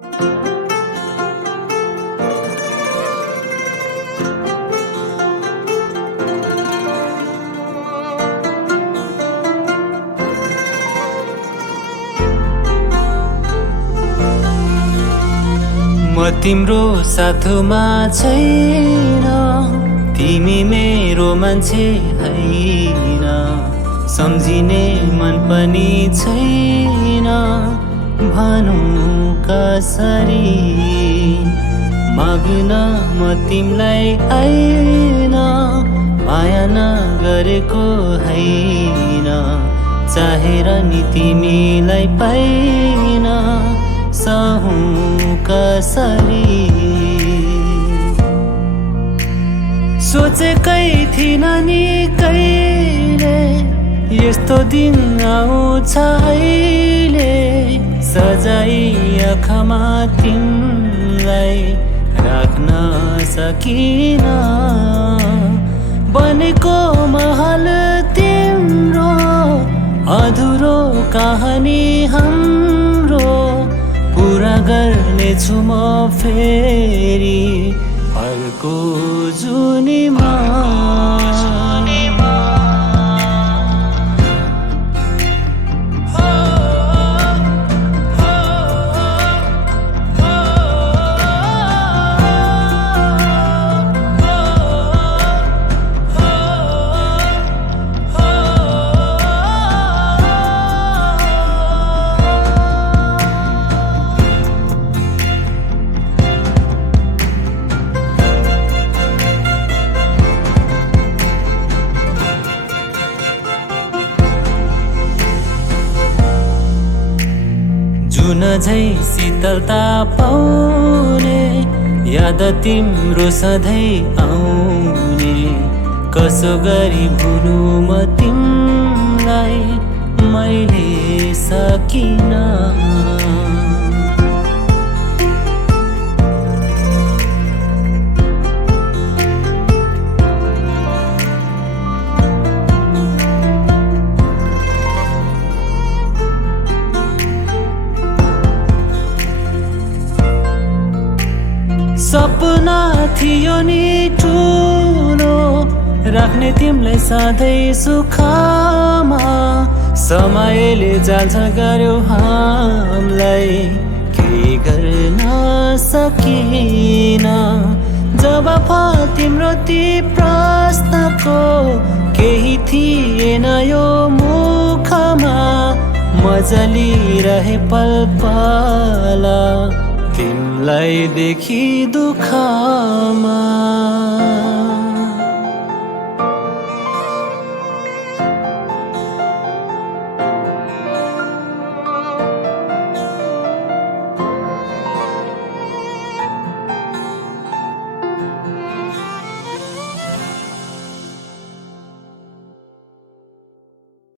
म तिम्रो साथमा छैन, तिमी मेरो मान्छे हैन, सम्झिने मन पनि छैन, भनौँ कसरी। माग्न म तिमीलाई आइन, माया नगरेको हैन, चाहेर नि तिमीलाई पाइन, सहौं कसरी। सोचेकै थिइन नि कहिले यस्तो दिन आउँछ अहिले, सजाई आँखामा तिमीलाई राख्न सकिन, बनेको महल तिम्रो अधुरो कहानी हाम्रो, पुरा गर्नेछु म फेरि अर्को जुनीमा। जुन झै शीतलता पाउने, याद तिम्रो सधैँ आउने, कसो गरी भुलु म तिमीलाई मैले सकिन। सपना थियो नि ठुलो, राख्ने तिमीलाई सधैँ सुखमा, समयले जाल्छ गर्यो हामीलाई, केही गर्न सकिन। जवाफ तिम्रो ती प्रश्नको केही थिएन यो मुखमा, मजाली रहे पल पल तिमीलाई देखी दुःखमा।